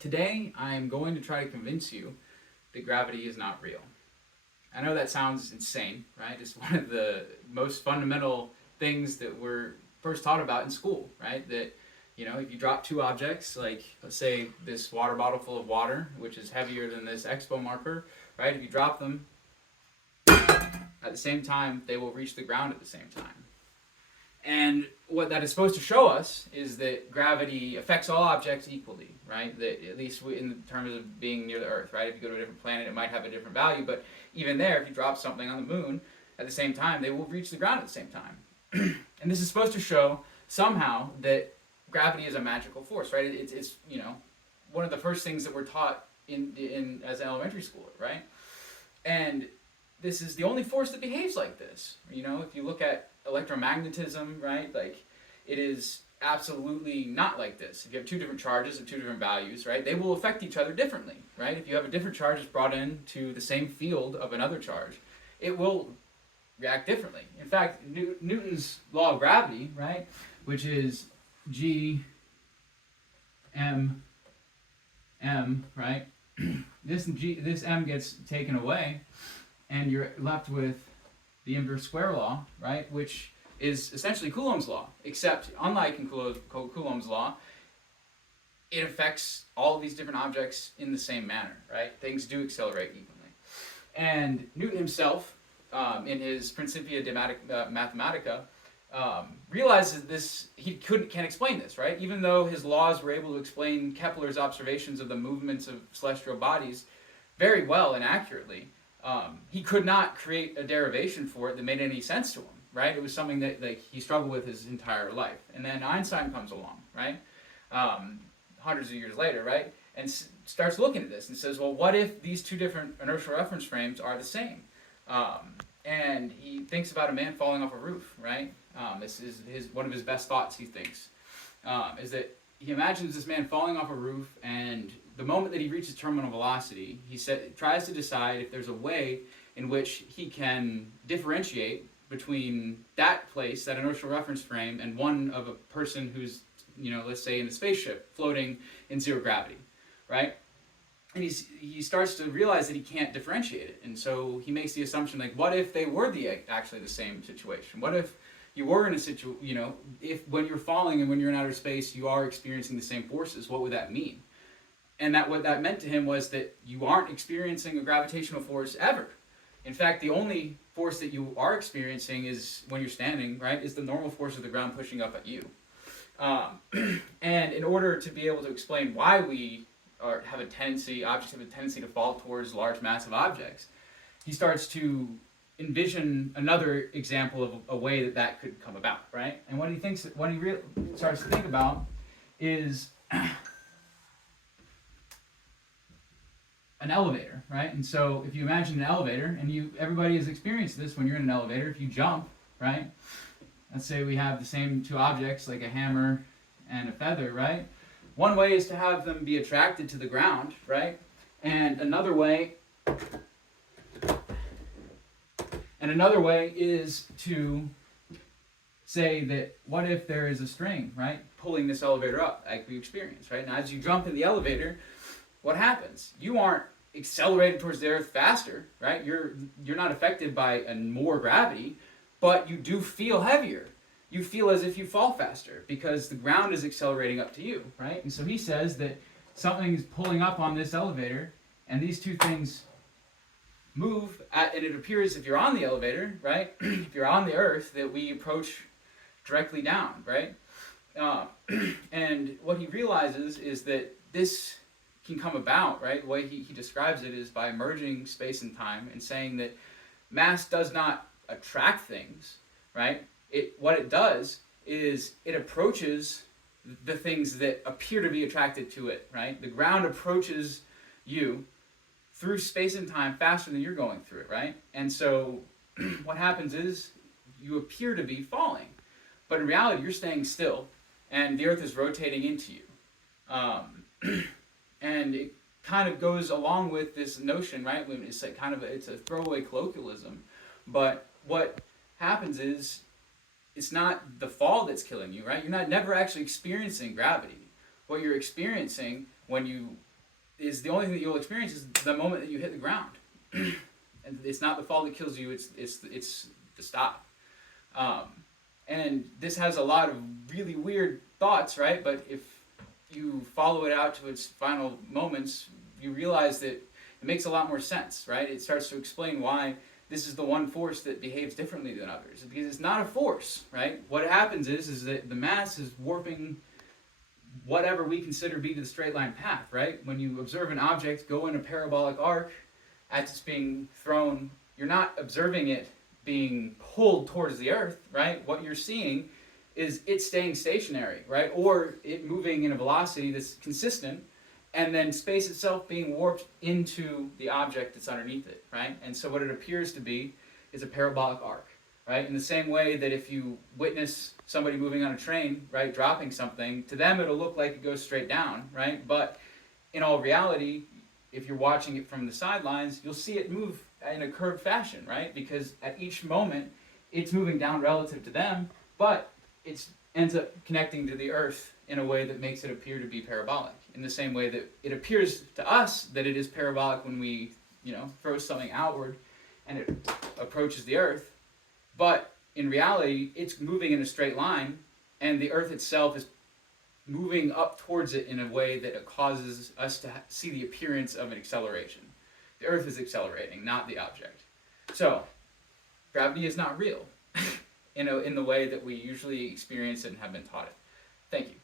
Today, I'm going to try to convince you that gravity is not real. I know that sounds insane, right? It's one of the most fundamental things that we're first taught about in school, right? That, if you drop two objects, like, let's say this water bottle full of water, which is heavier than this expo marker, right? If you drop them at the same time, they will reach the ground at the same time. And what that is supposed to show us is that gravity affects all objects equally, right? That at least in terms of being near the Earth, right? If you go to a different planet, it might have a different value, but even there, if you drop something on the moon at the same time, they will reach the ground at the same time. And this is supposed to show somehow that gravity is a magical force, right? It's one of the first things that we're taught in as an elementary schooler, right? And this is the only force that behaves like this. If you look at electromagnetism, right, like it is absolutely not like this. If you have two different charges of two different values, right, they will affect each other differently, right? If you have a different charge that's brought into the same field of another charge, it will react differently. In fact, Newton's law of gravity, right, which is G M M, right? This M gets taken away, and you're left with the inverse square law, right, which is essentially Coulomb's law, except unlike in Coulomb's law, it affects all of these different objects in the same manner, right? Things do accelerate evenly. And Newton himself, in his Principia de Mathematica, realizes this, he can't explain this, right? Even though his laws were able to explain Kepler's observations of the movements of celestial bodies very well and accurately, he could not create a derivation for it that made any sense to him, right? It was something that he struggled with his entire life. And then Einstein comes along, right? Hundreds of years later, right? And starts looking at this and says, well, what if these two different inertial reference frames are the same? And he thinks about a man falling off a roof, right? This is one of his best thoughts, he thinks, is that he imagines this man falling off a roof, and the moment that he reaches terminal velocity, he tries to decide if there's a way in which he can differentiate between that place, that inertial reference frame, and one of a person who's, let's say in a spaceship floating in zero gravity, right? And he starts to realize that he can't differentiate it, and so he makes the assumption, like, what if they were actually the same situation? What if you were in a situation, if when you're falling and when you're in outer space, you are experiencing the same forces, what would that mean? And what that meant to him was that you aren't experiencing a gravitational force ever. In fact, the only force that you are experiencing is when you're standing, right, is the normal force of the ground pushing up at you. And in order to be able to explain why objects have a tendency to fall towards large, massive objects, he starts to envision another example of a way that could come about, right? And what he starts to think about is an elevator, right? And so if you imagine an elevator, and everybody has experienced this when you're in an elevator, if you jump, right? Let's say we have the same two objects, like a hammer and a feather, right? One way is to have them be attracted to the ground, right? And another way is to say that what if there is a string, right, pulling this elevator up, like we experience, right? Now, as you jump in the elevator, what happens? You aren't accelerated towards the earth faster, right? You're not affected by more gravity, but you do feel heavier. You feel as if you fall faster because the ground is accelerating up to you, right? And so he says that something is pulling up on this elevator, and these two things move, and it appears if you're on the elevator, right, if you're on the earth, that we approach directly down, right? And what he realizes is that this can come about, right? The way he describes it is by merging space and time and saying that mass does not attract things, right? What it does is it approaches the things that appear to be attracted to it, right? The ground approaches you through space and time faster than you're going through it, right? And so what happens is you appear to be falling, but in reality you're staying still, and the earth is rotating into you. And it kind of goes along with this notion, right? It's like it's a throwaway colloquialism, but what happens is it's not the fall that's killing you, right? You're never actually experiencing gravity. What you're experiencing when you is the only thing that you'll experience is the moment that you hit the ground. And it's not the fall that kills you, it's the stop. And this has a lot of really weird thoughts, right? But if you follow it out to its final moments, you realize that it makes a lot more sense, right? It starts to explain why this is the one force that behaves differently than others. Because it's not a force, right? What happens is that the mass is warping whatever we consider to be the straight line path, right? When you observe an object go in a parabolic arc as it's being thrown, you're not observing it being pulled towards the earth, right? What you're seeing is it staying stationary, right? Or it moving in a velocity that's consistent, and then space itself being warped into the object that's underneath it, right? And so what it appears to be is a parabolic arc, right? In the same way that if you witness somebody moving on a train, right, dropping something, to them it'll look like it goes straight down, right? But in all reality, if you're watching it from the sidelines, you'll see it move in a curved fashion, right? Because at each moment, it's moving down relative to them, but it ends up connecting to the earth in a way that makes it appear to be parabolic. In the same way that it appears to us that it is parabolic when we, throw something outward and it approaches the earth, but in reality, it's moving in a straight line, and the earth itself is moving up towards it in a way that it causes us to see the appearance of an acceleration. The earth is accelerating, not the object. So, gravity is not real in the way that we usually experience it and have been taught it. Thank you.